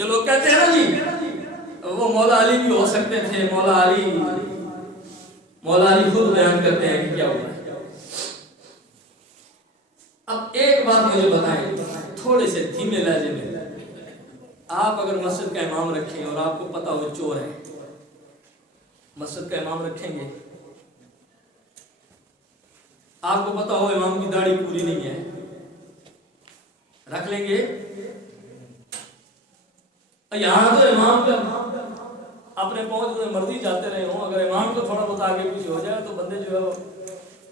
جو لوگ کہتے ہیں نا جی وہ مولا علی بھی ہو سکتے تھے، مولا علی خود بیان کرتے ہیں کہ کیا ہوا ہے۔ اب ایک بات مجھے بتائیں تھوڑے سے دھیمے لہجے میں، آپ اگر مسجد کا امام رکھیں اور آپ کو پتا ہو چور ہے، مسجد کا امام رکھیں گے، آپ کو پتا ہو امام کی داڑھی پوری نہیں ہے، رکھ لیں گے؟ یہاں تو امام کا اپنے پہنچ میں مرضی جاتے رہے ہوں، اگر امام کو تھوڑا بہت آگے پیچھے ہو جائے تو بندے جو ہے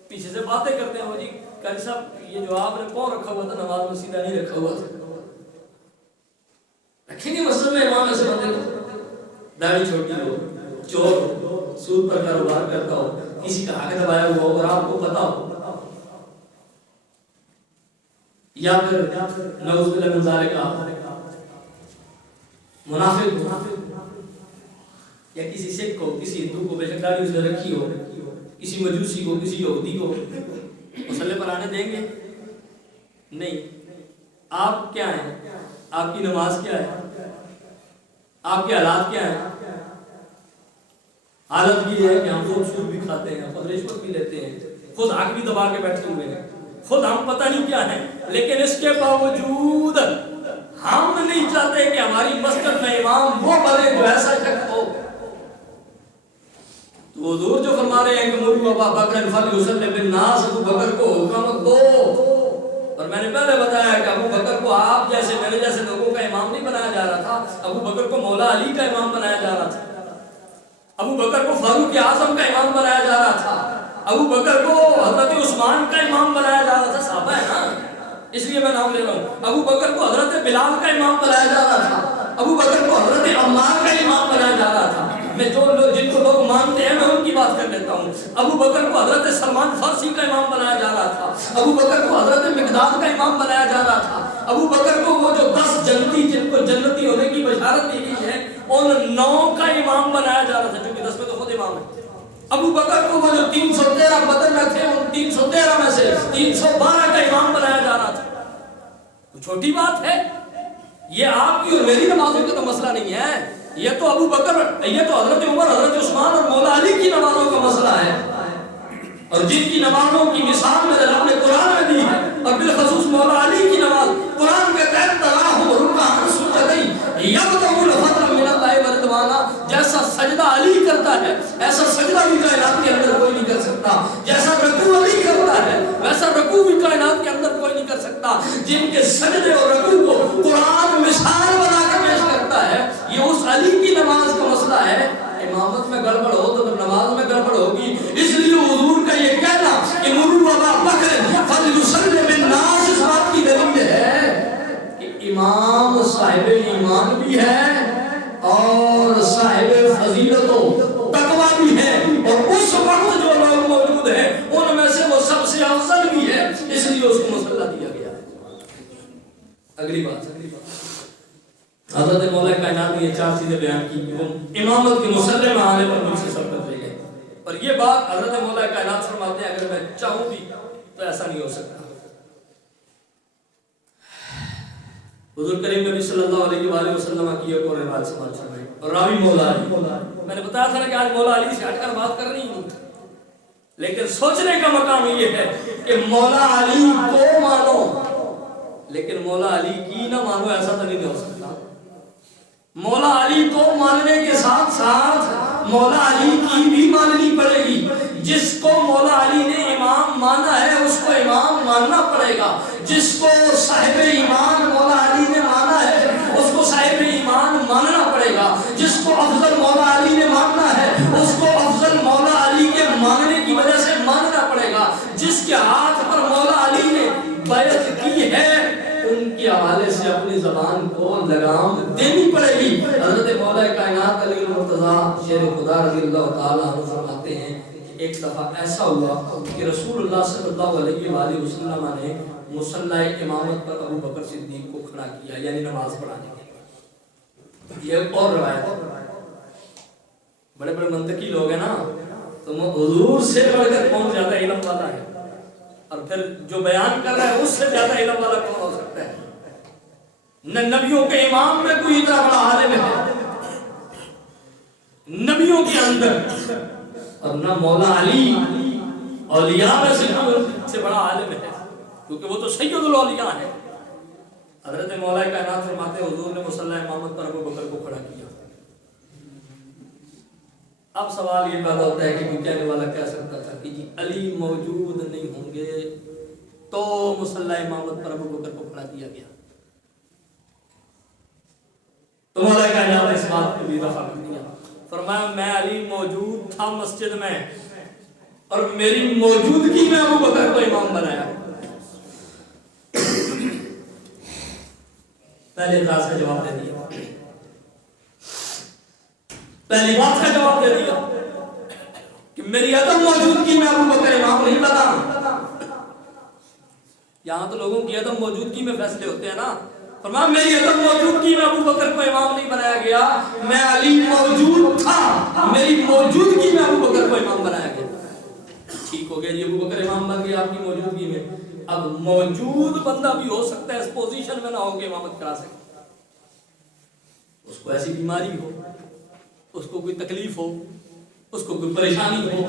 پیچھے سے باتیں کرتے ہیں، وہ جی قاری صاحب یہ جو آپ نے پاؤں رکھا ہوا تھا نماز میں سیدھا نہیں رکھا ہوا تھا۔ رکھیں گے مسجد میں امام ایسے بندے کو؟ داڑھی چھوٹی ہو، چور ہو، سود پر کاروبار کرتا ہو، کسی کا حق دبایا ہوا ہو اور آپ کو پتا ہو، یا پھر نعوذ باللہ من ذالک منافق ہو، یا کسی سکھ کو، کسی ہندو کو، بے شک داڑھی اس نے رکھی ہو، کسی مجوسی کو، کسی یہودی کو مصلی پر آنے دیں گے؟ نہیں۔ آپ کیا ہیں؟ آپ کی نماز کیا ہے؟ آپ کے حالات کیا ہیں؟ حالت یہ ہے کہ ہم خود سود بھی کھاتے ہیں، خود رشوت بھی لیتے ہیں، خود حق بھی دبا کے بیٹھے ہوئے ہیں، خود ہم پتہ نہیں کیا ہے، لیکن اس کے باوجود ہم نہیں چاہتے کہ ہماری مسجد میں امام وہ بنے جو ایسا شخص ہو۔ تو حضور جو فرما رہے ہیں کہ مروا ابا بکر فلیصلی بالناس، ابو بکر کو حکم دو، اور میں نے پہلے بتایا کہ ابو بکر کو آپ جیسے میرے جیسے لوگوں کا امام نہیں بنایا جا رہا تھا، ابو بکر کو مولا علی کا امام بنایا جا رہا تھا، ابو بکر کو فاروق اعظم کا امام بنایا جا رہا تھا، ابو بکر کو حضرت عثمان کا امام بنایا جا رہا تھا، صحابہ ہے نا اس لیے میں نام لے رہا ہوں۔ ابو بکر کو حضرت بلال کا امام بنایا جا رہا تھا، ابو بکر کو حضرت عمار کا امام بنایا جا رہا تھا۔ میں جو لوگ جن کو لوگ مانتے ہیں میں ان کی بات کر لیتا ہوں۔ ابو بکر کو حضرت سلمان فارسی کا امام بنایا جا رہا تھا، ابو بکر کو حضرت مقداد کا امام بنایا جا رہا تھا، ابو بکر کو وہ جو 10 جنتی جن کو جنتی ہونے کی بشارت دی گئی ہے ان 9 کا امام بنایا جا رہا تھا، چونکہ 10 میں تو خود امام ہے۔ ابو بکر کو وہ جو 313 بدر میں تھے ان 313 میں سے 312 کا امام بنایا جا رہا تھا۔ تو چھوٹی بات ہے یہ، آپ کی اور میری نمازوں کا تو مسئلہ نہیں ہے، یہ تو ابو بکر، یہ تو حضرت عمر، حضرت عثمان اور مولا علی کی نمازوں کا مسئلہ ہے، اور جن کی نمازوں کی مثال میں رب نے قرآن میں دی ہے، اور بالخصوص مولا علی کی نماز قرآن کے تحت تراہم رکعا سجدین یبتغون فضلا من اللہ ورضوانا، جیسا سجدہ علی کرتا ہے ایسا سجدہ بھی کائنات کے اندر کوئی نہیں کر سکتا، جیسا رکوع علی کرتا ہے ویسا رکوع بھی کائنات کے اندر کوئی نہیں کر سکتا۔ جن کے سجدے اور رکوع کو قرآن مثال بنا کے پیش کرتا ہے، یہ اس علی کی نماز کا مسئلہ ہے۔ امامت میں گڑبڑ ہو تو نماز میں گڑبڑ ہوگی، اس لیے حضور کا یہ کہنا کہ مروا ابا بکر فلیصلی بالناس اس بات کی دلیل ہے کہ امام صاحب ایمان بھی ہے اور صاحب فضیلت و تقویٰ بھی ہے، اور اس وقت جو لوگ موجود ہیں ان میں سے وہ سب سے افضل بھی ہے، اس لیے اس کو مسئلہ دیا گیا۔ اگلی بات، حضرت مولا کائنات نے یہ 4 چیزیں بیان کی، وہ امامت کے مسلح میں آنے پر مجھ سے سبقت لے گئے، اور یہ بات حضرت مولا کائنات فرماتے ہیں اگر میں چاہوں بھی تو ایسا نہیں ہو سکتا۔ حضور کریم نبی صلی اللہ علیہ وآلہ وسلم کی ایک اور روایت سماعت فرمائی، اور راوی مولا علی، میں نے بتایا تھا کہ آج مولا علی سے ہٹ کر بات کر رہی ہوں، لیکن سوچنے کا مقام یہ ہے کہ مولا علی کو مانو لیکن مولا علی کی نہ مانو، ایسا تو نہیں ہو سکتا۔ مولا علی کو ماننے کے ساتھ ساتھ مولا علی کی بھی ماننی پڑے گی، جس کو مولا علی نے امام مانا ہے اس کو امام ماننا پڑے گا، جس کو صاحب ایمان مولا علی نے مانا ہے اس کو صاحب ایمان ماننا پڑے گا، جس کو افضل مولا علی نے ماننا ہے اس کو افضل مولا علی کے ماننے کی وجہ سے ماننا پڑے گا، جس کے ہاتھ پر مولا علی نے بیعت کی ہے ان کے حوالے سے اپنی زبان کو لگام دینی پڑے گی۔ حضرت مولا کائنات علی المرتضیٰ شیر خدا رضی اللہ تعالیٰ عنہ فرماتے ہیں کہ ایک دفعہ ایسا ہوا کہ رسول اللہ صلی اللہ علیہ وآلہ وسلم نے مصلی امامت پر ابو بکر صدیق کو کھڑا کیا، یعنی نماز پڑھانے کے لیے۔ یہ اور روایت، بڑے بڑے منطقی لوگ ہیں نا، تو حضور سے بڑھ کر کون زیادہ علم والا ہے، اور پھر جو بیان کر رہا ہے اس سے زیادہ علم والا کون ہو سکتا ہے؟ نہ نبیوں کے امام میں کوئی اتنا بڑا عالم ہے نبیوں کے اندر، اور نہ مولا علی اولیاء میں سے بڑا عالم ہے، کیونکہ وہ تو سید الاولیاء ہے۔ حضرت مولا کائنات فرماتے ہیں حضور نے مصلی امامت پر ابو بکر کو کھڑا کیا۔ اب سوال یہ پیدا ہوتا ہے کہ کہنے والا کہہ سکتا تھا کہ جی علی موجود نہیں ہوں گے تو مصلی امامت پر ابو بکر کو کھڑا کیا گیا، تو مولا کائنات نے اس بات کو بھی دفع کر دیا، فرمایا میں علی موجود تھا مسجد میں اور میری موجودگی میں ابو بکر کو امام بنایا۔ پہلے اعتراض کا جواب دے دیا، پہلی بات کا جواب دے دیا کہ میری عدم موجودگی میں ابو بکر امام نہیں بنا۔ یہاں تو لوگوں کی عدم موجودگی میں فیصلے ہوتے ہیں نا، فرمایا میری عدم موجودگی میں ابو بکر کو امام نہیں بنایا گیا، میں علی موجود تھا، میری موجودگی میں ابو بکر کو امام بنایا گیا۔ ٹھیک ہو گیا جی، ابو بکر امام بن گیا آپ کی موجودگی میں، اب موجود بندہ بھی ہو سکتا ہے اس پوزیشن میں نہ ہو کہ امامت کرا سکے، اس کو ایسی بیماری ہو، اس کو کوئی تکلیف ہو، اس کو کوئی پریشانی ہو،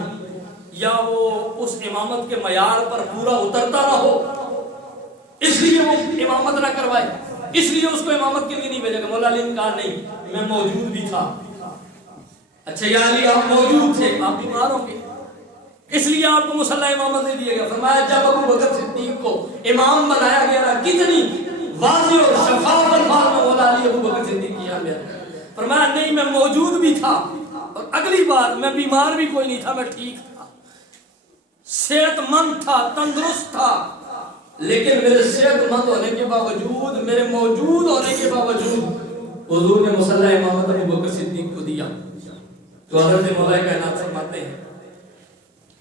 یا وہ اس امامت کے معیار پر پورا اترتا نہ ہو، اس لیے وہ امامت نہ کروائے، اس لیے اس کو امامت کے لیے نہیں بھیجا گا۔ مولا علی نے کہا نہیں میں موجود بھی تھا۔ اچھا یا علی آپ موجود تھے، آپ بیمار ہوں گے، اس لیے آپ کو مصلی امامت نہیں دیا گیا۔ فرمایا جب ابو بکر صدیق کو امام بنایا گیا نا، کتنی واضح اور شفاف الفاظ میں مولا علی ابو بکر صدیق کیا گیا، فرمایا نہیں میں موجود بھی تھا، اور اگلی بات میں بیمار بھی کوئی نہیں تھا، میں ٹھیک تھا، صحت مند تھا، تندرست تھا، لیکن میرے صحت مند ہونے کے باوجود، میرے موجود ہونے کے باوجود حضور نے مصلی امامت ابو بکر صدیق کو دیا۔ تو حضرت مولا کائنات فرماتے ہیں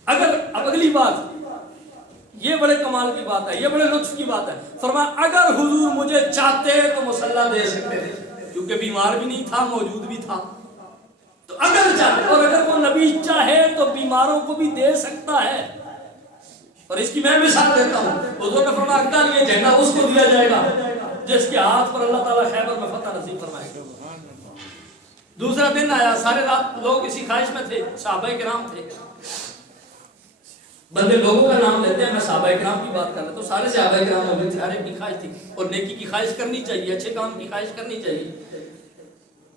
اگر، اب اگلی بات یہ بڑے کمال کی بات ہے، یہ بڑے لطف کی بات ہے، فرمایا اگر حضور مجھے چاہتے تو مصلی دے سکتے تھے، کیونکہ بیمار بھی نہیں تھا موجود بھی تھا، تو اگر چاہے، اور اگر وہ نبی چاہے تو بیماروں کو بھی دے سکتا ہے۔ اور اس کی میں مثال دیتا ہوں، حضور نے فرمایا کل یہ جھنڈا اس کو دیا جائے گا جس کے ہاتھ پر اللہ تعالیٰ خیبر میں فتح نصیب فرمائے گا۔ دوسرا دن آیا، سارے رات لوگ اسی خواہش میں تھے، صحابہ کرام تھے، بندے لوگوں کا نام لیتے ہیں، میں صحابہ کرام کی بات کر رہا تو سارے صحابہ کرام موجود تھے، ہر ایک کی خواہش تھی، اور نیکی کی خواہش کرنی چاہیے، اچھے کام کی خواہش کرنی چاہیے۔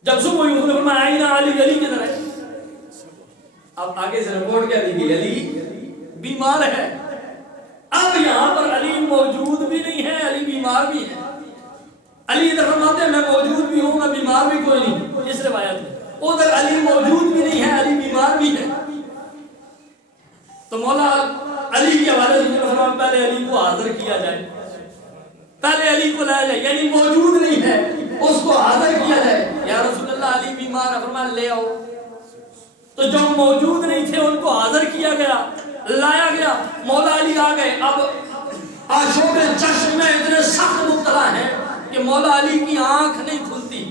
جب صبح ہوئی حضور نے فرمایا آئینہ علی، علی کدھر ہے؟ اب آگے سے رپورٹ کیا دی گئی، علی بیمار ہے۔ اب یہاں پر علی موجود بھی نہیں ہے، علی بیمار بھی ہے۔ علی ادھر فرماتے ہیں میں موجود بھی ہوں، میں بیمار بھی کوئی نہیں، اس روایت میں ادھر علی موجود بھی نہیں ہے، علی بیمار بھی ہے۔ تو مولا علی کے حوالے سے فرمایا پہلے علی کو حاضر کیا جائے، پہلے علی کو لایا جائے، یعنی موجود نہیں ہے اس کو حاضر کیا جائے۔ یا رسول اللہ علی بیمار ہے، فرمایا لے آؤ۔ تو جو موجود نہیں تھے ان کو حاضر کیا گیا، لایا گیا، مولا علی آ گئے۔ اب آشوب چشم میں اتنے سخت مبتلا ہیں کہ مولا علی کی آنکھ نہیں کھلتی،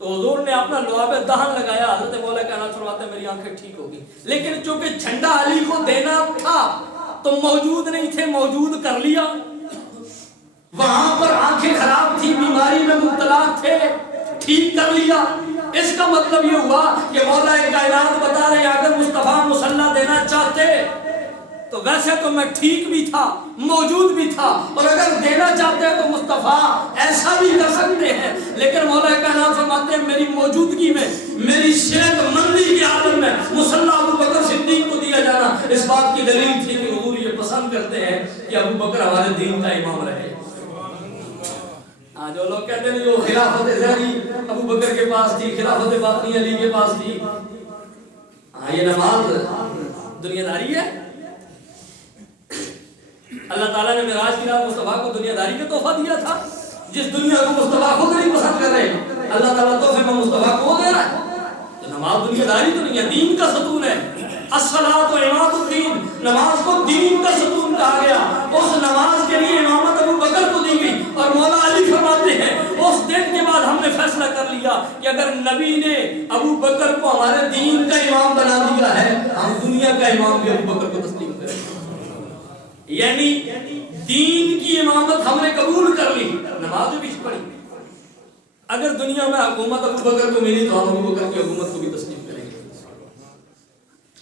تو حضور نے اپنا لعاب دہن لگایا، حضرت مولا کائنات فرماتے ہیں میری آنکھیں ٹھیک ہو گئی، لیکن چونکہ جھنڈا علی کو دینا تھا تو موجود نہیں تھے، موجود کر لیا، وہاں پر آنکھیں خراب تھی، بیماری میں مبتلا تھے، ٹھیک کر لیا۔ اس کا مطلب یہ ہوا کہ مولا کائنات بتا رہے اگر مصطفیٰ مصلی دینا چاہتے تو ویسے تو میں ٹھیک بھی تھا، موجود بھی تھا، اور اگر دینا چاہتے ہیں تو مصطفیٰ ایسا بھی کر سکتے ہیں، لیکن مولا کائنات فرماتے ہیں میری موجودگی میں، میری صحت مندی کی حالت میں مصلی ابو بکر صدیق کو دیا جانا اس بات کی دلیل تھی کہ حضور یہ پسند کرتے ہیں کہ ابو بکر ہمارے دین کا امام رہے۔ جو لوگ کہتے ہیں جو خلافت ظاہری ابو بکر کے پاس تھی، خلافت باطنی علی کے پاس تھی، یہ نماز دنیا داری ہے؟ اللہ تعالیٰ نے معراج کی رات مصطفیٰ کو دنیا داری کا تحفہ دیا تھا، جس دنیا کو مصطفیٰ خود نہیں پسند کر رہے، اللہ تعالیٰ تحفے میں مصطفیٰ کو دے رہا ہے۔ تو نماز دنیا داری تو نہیں ہے، دین کا ستون ہے۔ الصلاۃ عماد الدین، نماز کو دین کا ستون کہا گیا۔ اس نماز کے لیے امامت ابو بکر کو دی گئی، اور مولا علی فرماتے ہیں اس دن کے بعد ہم نے فیصلہ کر لیا کہ اگر نبی نے ابو بکر کو ہمارے دین کا امام بنا دیا ہے، ہم دنیا کا امام بھی ابو بکر کو تسلیم کریں گے۔ یعنی دین کی امامت ہم نے قبول کر لی، نماز بھی پڑھی، اگر دنیا میں حکومت ابو بکر کو ملی تو ہم ابو بکر کی حکومت کو بھی تسلیم کریں گے۔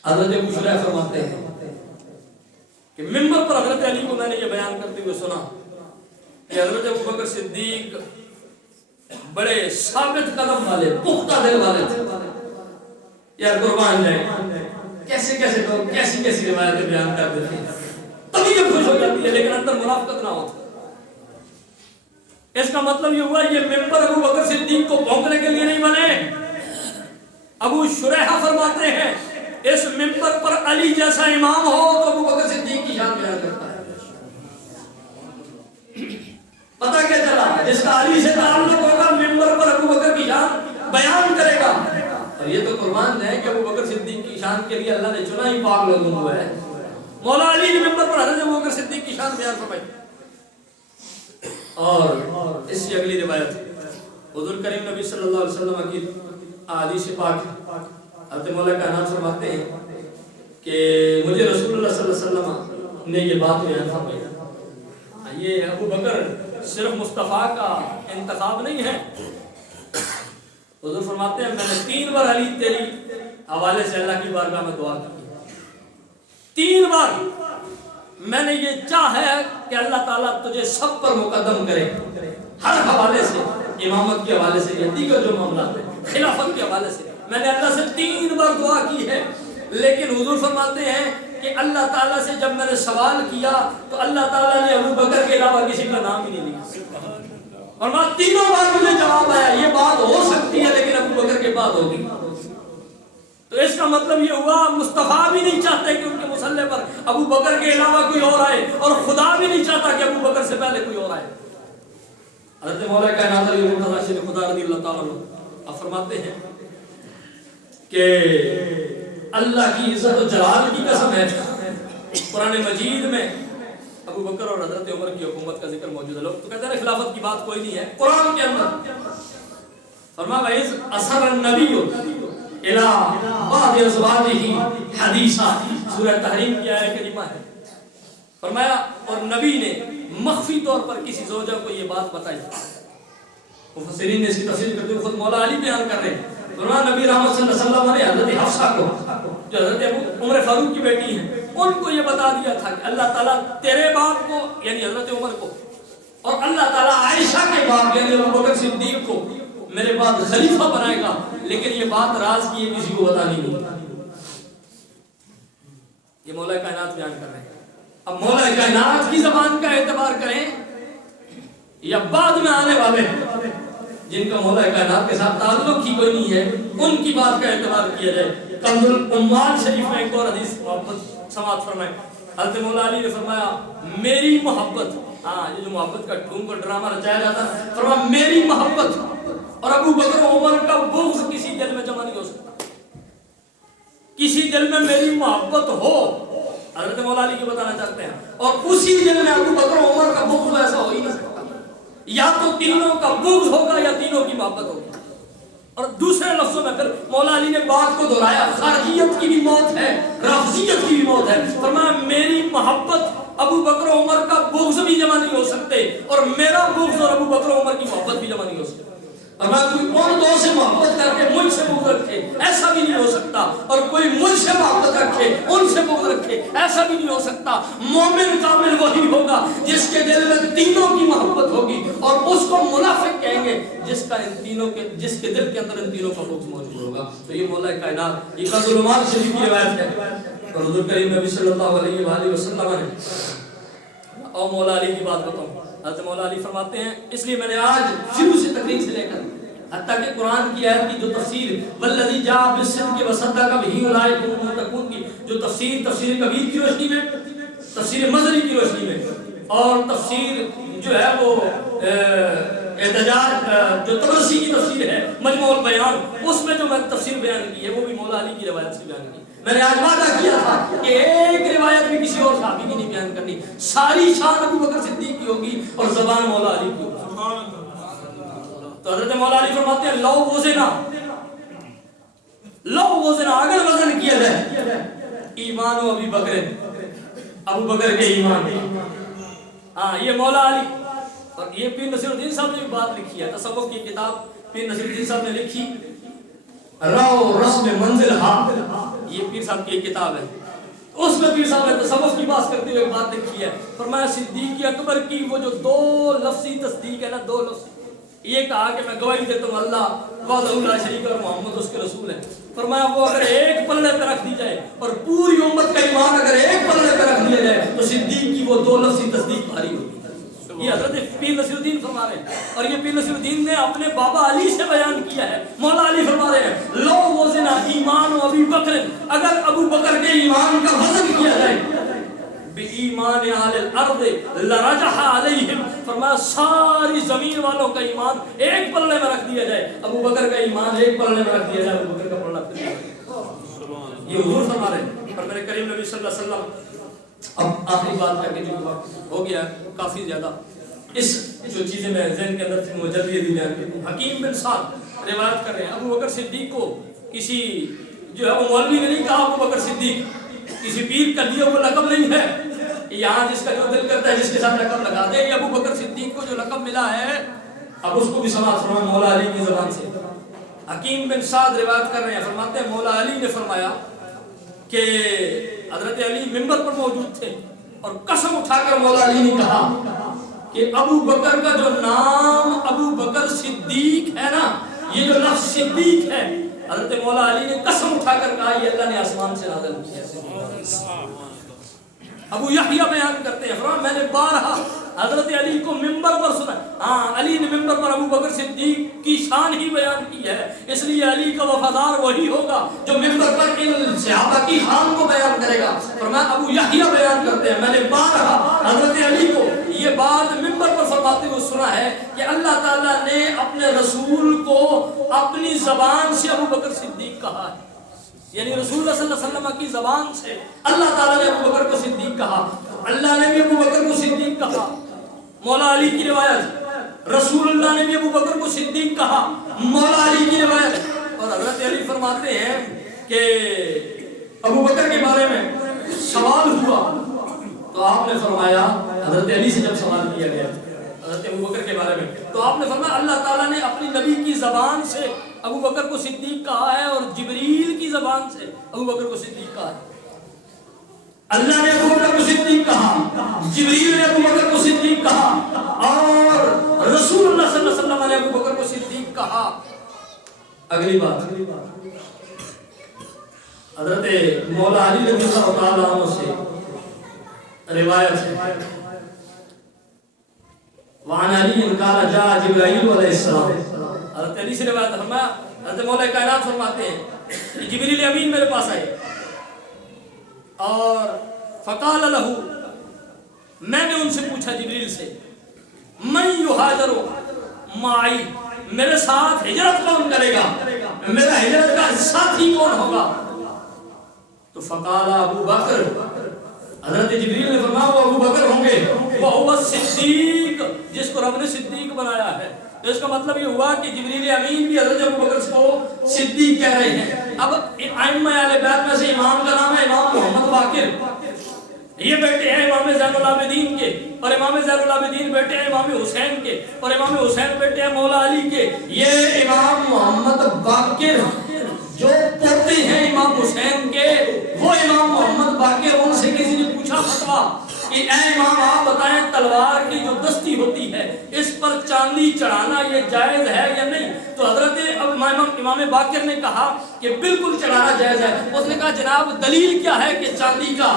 حضرت ابو شریح فرماتے ہیں کہ منبر پر حضرت علی کو میں نے یہ بیان کرتے ہوئے سنا کہ حضرت ابو بکر صدیق بڑے ثابت قدم والے، پختہ دل والے تھے۔ یار قربان جائیں، کیسے کیسے لوگ کیسی کیسی روایتیں بیان کر دیتے ہیں، طبیعت خوش ہو جاتی ہے لیکن اندر منافقت نہ ہوتی۔ اس کا مطلب یہ ہوا یہ ممبر ابو بکر صدیق کو بھونکنے کے لیے نہیں بنے۔ ابو شریحہ فرماتے ہیں اس ممبر پر علی جیسا امام ہو تو ابو بکر صدیق کی شان بیان کرتا ہے۔ پتہ کیا چلا؟ جس کا علی سے تعلق ہوگا ممبر پر ابو بکر کی شان بیان کرے گا۔ اور یہ تو قربان ہے کہ ابو بکر صدیق کی شان کے لیے اللہ نے چنا ہی پاک لوگوں کو ہے۔ مولا علی نے ممبر پر حضرت ابو بکر صدیق کی شان بیان فرمائی۔ اور اس سے اگلی روایت حضور کریم نبی صلی اللہ علیہ وسلم کی احادیث پاک حضرت مولا کائنات فرماتے ہیں کہ مجھے رسول اللہ صلی اللہ علیہ وسلم نے یہ بات بیان فرمائی۔ یہ ابو بکر صرف مصطفیٰ کا انتخاب نہیں ہے۔ حضور فرماتے ہیں میں نے 3 بار علی تیری حوالے سے اللہ کی بارگاہ میں دعا کی، 3 بار میں نے یہ چاہا ہے کہ اللہ تعالیٰ تجھے سب پر مقدم کرے، ہر حوالے سے، امامت کے حوالے سے یا دیگر جو معاملات ہیں، خلافت کے حوالے سے میں نے اللہ سے 3 بار دعا کی ہے۔ لیکن حضور فرماتے ہیں کہ اللہ تعالیٰ سے جب میں نے سوال کیا تو اللہ تعالیٰ نے ابو بکر کے علاوہ کسی کا نام ہی نہیں لیا، اور میں 3 بار مجھے جواب آیا یہ بات ہو سکتی ہے لیکن ابو بکر کے بعد ہوگی۔ تو اس کا مطلب یہ ہوا مصطفیٰ بھی نہیں چاہتے کہ ان کے مصلے پر ابو بکر کے علاوہ کوئی اور آئے، اور خدا بھی نہیں چاہتا کہ ابو بکر سے پہلے کوئی اور آئے۔ حضرت مولا کائنات علی مرتضی شریف خدا رضی اللہ تعالیٰ عنہ آپ فرماتے ہیں کہ اللہ کی عزت و جلال کی قسم ہے، قرآن مجید میں ابو بکر اور حضرت عمر کی حکومت کا ذکر موجود ہے۔ لوگ تو کہتے ہیں خلافت کی بات کوئی نہیں ہے، قرآن کے اندر فرمایا وَإِذْ أَسَرَّ النَّبِيُّ إِلَىٰ بَعْضِ أَزْوَاجِهِ حَدِيثًا، سورہ تحریم کی آیت کریمہ ہے۔ فرمایا اور نبی نے مخفی طور پر کسی زوجہ کو یہ بات بتائی۔ مفسرین نے اس کی تفسیر کرتے ہوئے خود مولا علی بیان کر رہے ہیں۔ فرمایا نبی رحمت صلی اللہ علیہ وسلم نے حضرت حفصہ کو جو حضرت عمر فاروق کی بیٹی ہیں ان کو یہ بتا دیا تھا کہ اللہ تعالیٰ تیرے باپ کو یعنی حضرت عمر کو اور اللہ تعالیٰ عائشہ کے باپ یعنی ابو بکر صدیق کو میرے بعد خلیفہ بنائے گا، لیکن یہ بات راز کی ہے، کسی کو بتانی نہیں۔ یہ مولا کائنات بیان کر رہے ہیں۔ اب مولا کائنات کی زبان کا اعتبار کریں یا بعد میں آنے والے جن کا مولا کائنات کے ساتھ تعلق ہی کوئی نہیں ہے ان کی بات کا اعتبار کیا جائے۔ کنز الاموال شریف میں ایک اور حدیث محبت سماعت فرمائے۔ حضرت مولا علی نے فرمایا میری محبت، یہ جو محبت کا ٹھونگ اور ڈرامہ رچایا جاتا ہے، فرمایا میری محبت اور ابو بکر و عمر کا بغض کسی دل میں جمع نہیں ہو سکتا۔ کسی دل میں میری محبت ہو، حضرت مولا علی کو بتانا چاہتے ہیں، اور اسی دل میں ابو بکر و عمر کا بغض ایسا ہو ہی نہیں سکتا۔ یا تو تینوں کا بغض ہوگا یا تینوں کی محبت ہوگی۔ اور دوسرے لفظوں میں پھر مولا علی نے بات کو دہرایا، خارجیت کی بھی موت ہے، رافضیت کی بھی موت ہے۔ فرمایا میری محبت ابو بکر و عمر کا بغض بھی جمع نہیں ہو سکتے، اور میرا بغض اور ابو بکر و عمر کی محبت بھی جمع نہیں ہو سکتے۔ اور میں کوئی ان دو سے محبت کر کے مجھ سے بغض رکھے ایسا بھی نہیں ہو سکتا، اور کوئی مجھ سے محبت رکھے ان سے بغض رکھے ایسا بھی نہیں ہو سکتا۔ مومن کامل وہی ہوگا جس کے دل میں تینوں کی محبت ہوگی، اور اس کو منافق کہیں گے جس کے دل کے اندر ان تینوں کا بغض موجود ہوگا۔ تو یہ مولا کائنات، یہ کنز الاموال شریف کی روایت ہے، اور حضور کریم نبی صلی اللہ علیہ وآلہ وسلم نے اور مولا علی کی بات بتاؤں۔ حضرت مولا علی فرماتے ہیں اس لیے میں نے آج شروع سے تقریر سے لے کر حتیٰ کہ قرآن کی آیت کی جو تفسیر والذی جاء بالصدق وصدق بہ اولئک هم المتقون کی جو تفسیر کبیر کی روشنی میں، تفسیر مظہری کی روشنی میں، اور تفسیر جو ہے وہ احتجاج جو طبرسی کی تفسیر ہے مجموع البیان، اس میں جو میں تفسیر بیان کی ہے وہ بھی مولا علی کی روایت سے بیان کی۔ میں نے آج وعدہ کیا تھا کہ ایک روایت بھی کسی اور صحابی کی نہیں بیان کرنی، ساری شان ابو بکر صدیق کی ہوگی اور زبان مولا علی کی ہوگی۔ تو حضرت مولا علی فرماتے ہیں لو وزن اگر وزن کیا جائے ایمان و ابو بکر کے ایمان، یہ مولا علی اور یہ پیر نصیر الدین صاحب نے بھی بات لکھی ہے، تصوف کی کتاب پیر نصیر الدین صاحب نے لکھی، رو رسم منزل ہا، یہ پیر صاحب کی کتاب ہے، اس میں پیر صاحب نے تصوف کی بات کرتے ہوئے بات لکھی ہے، فرمایا صدیق اکبر کی وہ جو دو لفظی تصدیق ہے نا، دو لفظ، یہ کہا کہ میں گواہی دیتا ہوں اللہ وحدہ لا شریک اور محمد اس کے رسول ہیں، فرمایا وہ اگر ایک پلڑے پہ رکھ دی جائے اور پوری امت کا ایمان اگر ایک پلڑے پہ رکھ دیا جائے تو صدیق کی وہ دو لفظی تصدیق بھاری ہوگی۔ یہ حضرت پیر نصیر الدین فرما رہے ہیں، اور یہ پیر نصیر الدین نے اپنے بابا علی سے بیان کیا ہے۔ مولا علی فرما رہے ہیں لو وزن ایمان ابی بکر، اگر ابو بکر کے ایمان کا وزن کیا جائے بِإِيمَانِ أَهْلِ الْأَرْضِ لَرَجَحَ عَلَيْهِمْ، فرمایا ساری زمین والوں کا ایمان ایک پلڑے میں رکھ دیا جائے، ابو بکر کا ایمان ایک پلڑے میں رکھ دیا جائے، ابو بکر کا پلڑا پھر یہ حضور فرما رہے ہیں۔ اور میرے کریم نبی صلی اللہ علیہ وسلم اب آخری بات کر کے جو ہو گیا کافی زیادہ، اس جو چیزیں میں ذہن کے اندر تھی وہ جلدی بیان کرتا ہوں۔ حکیم بن سعد روایت کر رہے ہیں ابو بکر صدیق کو کسی جو ہے وہ مولوی نے نہیں کہا ابو بکر صدیق، کسی پیر کا دیا وہ لقب نہیں ہے، یہاں جس کا جو دل کرتا ہے جس کے ساتھ لقب لگا دے، یہ ابو بکر صدیق کو جو لقب ملا ہے اب اس کو بھی سماعت فرمائے مولا علی کی زبان سے۔ حکیم بن سعد روایت کر رہے ہیں، فرماتے ہیں مولا علی نے فرمایا کہ حضرت علی منبر پر موجود تھے اور قسم اٹھا کر مولا علی نے کہا کہ ابو بکر کا جو نام ابو بکر صدیق ہے نا، یہ جو لفظ صدیق ہے، حضرت مولا علی نے قسم اٹھا کر کہا یہ اللہ نے آسمان سے نازل کیا۔ ابو یحییٰ بیان کرتے ہیں فرمایا میں نے بارہا حضرت علی کو منبر پر سنا، ہاں علی نے منبر پر ابو بکر صدیق کی شان ہی بیان کی ہے، اس لیے علی کا وفادار وہی ہوگا جو منبر پر ان صحابہ کی شان کو بیان کرے گا۔ فرمایا ابو یحییٰ بیان کرتے ہیں میں نے بارہا حضرت علی کو یہ بات منبر پر فرماتے ہوئے سنا ہے کہ اللہ تعالیٰ نے اپنے رسول کو اپنی زبان سے ابو بکر صدیق کہا ہے، یعنی رسول اللہ صلی اللہ علیہ وسلم کی زبان سے اللہ تعالیٰ نے ابو بکر کو صدیق کہا، اللہ نے بھی ابو بکر کو صدیق کہا۔ مولا علی کی روایت رسول اللہ نے بھی ابو بکر کو صدیق کہا، مولا علی کی روایت۔ اور حضرت علی فرماتے ہیں کہ ابو بکر کے بارے میں سوال ہوا تو آپ نے فرمایا، حضرت علی سے جب سوال کیا گیا حضرت ابو بکر کے بارے میں تو آپ نے فرمایا اللہ تعالیٰ نے اپنی نبی کی زبان سے ابو بکر کو صدیق کہا ہے اور جبریل کی زبان سے ابو بکر کو صدیق کہا ہے۔ اللہ نے ابو بکر کو صدیق کہا، جبریل نے ابو بکر کو صدیق کہا اور رسول اللہ صلی اللہ علیہ وسلم نے ابو بکر کو صدیق کہا۔ اگلی بات حضرت مولا علی رضی اللہ تعالیٰ عنہ سے روایت ہے، وعن علی قال جاء جبرائیل علیہ السلام، حضرت علی سے روایت ہے، فرمایا حضرت مولا کائنات فرماتے ہیں کہ جبریل امین میرے پاس آئے اور فقال له، میں نے ان سے پوچھا جبریل سے من یہاجر معی، میرے ساتھ ہجرت کون کرے گا، میرا ہجرت کا ساتھی کون ہوگا، تو فقال ابو بکر، حضرت جبریل نے فرمایا وہ ابو بکر ہوں گے، وہ صدیق جس کو رب نے صدیق بنایا ہے۔ تو اس کا مطلب یہ ہوا کہ جبریل امین بھی حضرت ابو بکر کو صدیق کہہ رہے ہیں۔ اب ائمہ اہل بیت میں سے امام کا نام ہے امام محمد باقر، یہ بیٹے ہیں امام زین العابدین کے، اور امام زین العابدین بیٹے ہیں امام حسین کے، اور امام حسین بیٹے ہیں مولا علی کے۔ یہ امام محمد باقر جو پوتے ہیں امام حسین کے، وہ امام محمد باقر، ان سے کسی نے پوچھا فتویٰ کہ اے امام آپ بتائیں تلوار کی جو دستی ہوتی ہے اس پر چاندی چڑھانا یہ جائز ہے یا نہیں، تو حضرت امام باقر نے کہا کہ بالکل چڑھانا جائز ہے۔ اس نے کہا جناب دلیل کیا ہے کہ چاندی کا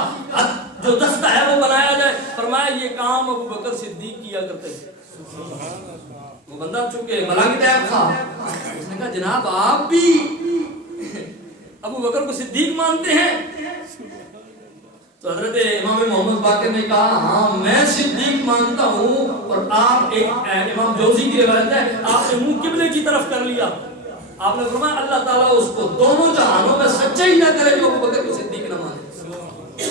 جو دستہ ہے وہ بنایا جائے؟ فرمایا یہ کام ابو بکر صدیق کیا کرتے ہیں۔ وہ بندہ چونکہ ملانگ ٹائپ تھا، اس نے کہا جناب آپ بھی ابو بکر کو صدیق مانتے ہیں؟ تو حضرت امام محمد باقر نے کہا ہاں میں صدیق مانتا ہوں، اور آپ ایک امام جوزی کی روایت ہے آپ نے منہ قبلے کی طرف کر لیا، آپ نے فرمایا اللہ تعالیٰ اس کو دونوں جہانوں میں سچائی نہ کرے جو ابو بکر کو صدیق نہ مانے۔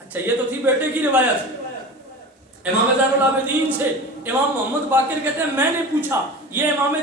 اچھا یہ تو تھی بیٹے کی روایت۔ امام زین العابدین سے امام محمد باقر کہتے ہیں میں نے پوچھا، یہ امام